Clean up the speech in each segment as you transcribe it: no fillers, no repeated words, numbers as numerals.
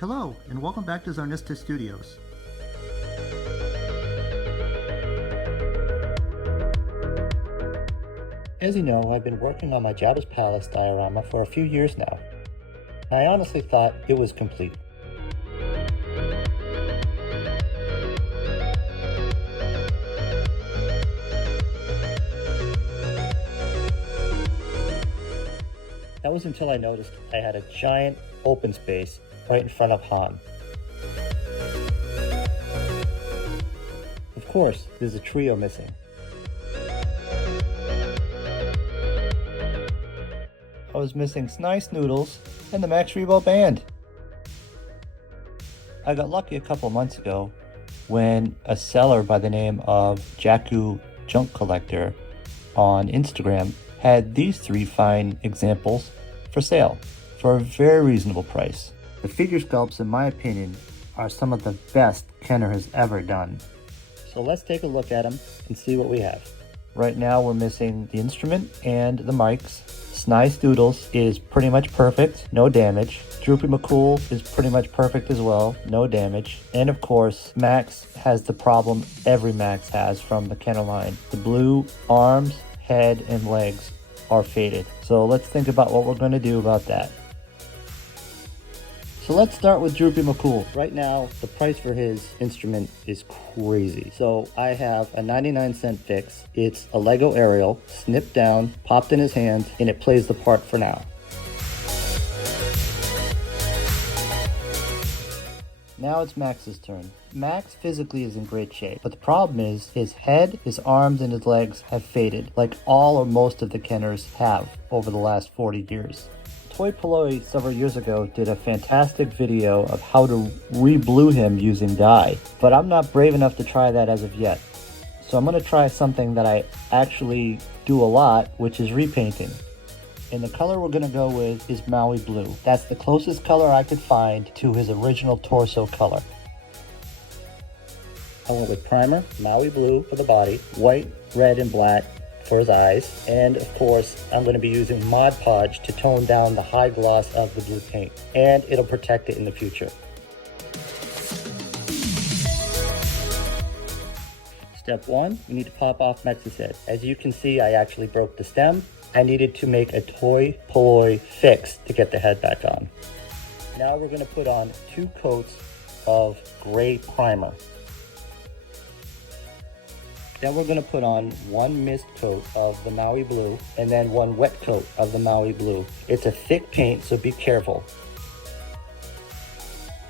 Hello, and welcome back to Zarnista Studios. As you know, I've been working on my Jabba's Palace diorama for a few years now. I honestly thought it was complete. That was until I noticed I had a giant open space right in front of Han. Of course, there's a trio missing. I was missing Snoodles and the Max Rebo band. I got lucky a couple months ago when a seller by the name of Jakku Junk Collector on Instagram had these 3 fine examples for sale for a very reasonable price. The figure sculpts, in my opinion, are some of the best Kenner has ever done. So let's take a look at them and see what we have. Right now we're missing the instrument and the mics. Snoodles is pretty much perfect, no damage. Droopy McCool is pretty much perfect as well, no damage. And of course, Max has the problem every Max has from the Kenner line. The blue arms, head, and legs are faded. So let's think about what we're going to do about that. So let's start with Droopy McCool. Right now, the price for his instrument is crazy. So I have a 99-cent fix. It's a Lego aerial, snipped down, popped in his hand, and it plays the part for now. Now it's Max's turn. Max physically is in great shape, but the problem is his head, his arms, and his legs have faded, like all or most of the Kenners have over the last 40 years. Toy Polloi several years ago did a fantastic video of how to re-blue him using dye, but I'm not brave enough to try that as of yet. So I'm going to try something that I actually do a lot, which is repainting. And the color we're going to go with is Maui Blue. That's the closest color I could find to his original torso color. I went with primer, Maui Blue for the body, white, red, and black for his eyes, and of course I'm going to be using Mod Podge to tone down the high gloss of the blue paint, and it'll protect it in the future. Step 1, we need to pop off Max's head. As you can see, I actually broke the stem. I needed to make a Toy Polloi fix to get the head back on. Now we're going to put on 2 coats of gray primer. Then we're going to put on 1 mist coat of the Maui Blue and then 1 wet coat of the Maui Blue. It's a thick paint, so be careful.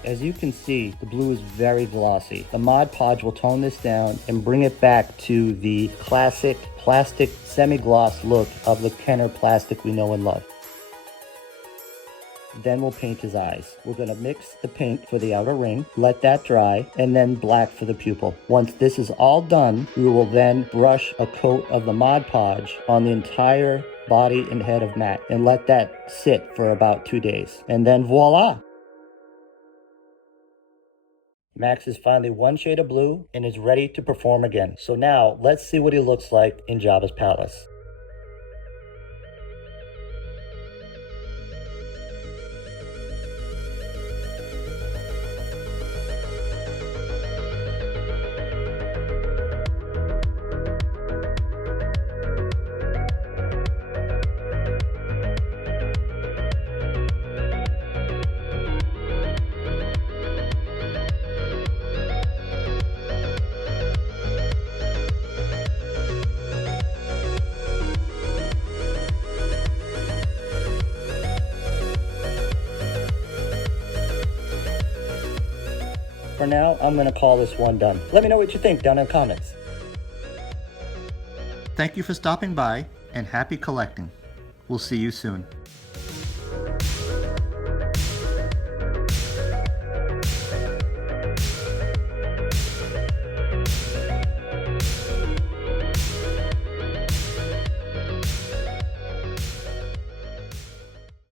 As you can see, the blue is very glossy. The Mod Podge will tone this down and bring it back to the classic plastic semi-gloss look of the Kenner plastic we know and love. Then we'll paint his eyes. We're going to mix the paint for the outer ring, let that dry, and then black for the pupil. Once this is all done, we will then brush a coat of the Mod Podge on the entire body and head of Matt and let that sit for about 2 days. And then voila! Max is finally 1 shade of blue and is ready to perform again. So now, let's see what he looks like in Jabba's Palace. For now, I'm going to call this one done. Let me know what you think down in the comments. Thank you for stopping by, and happy collecting. We'll see you soon.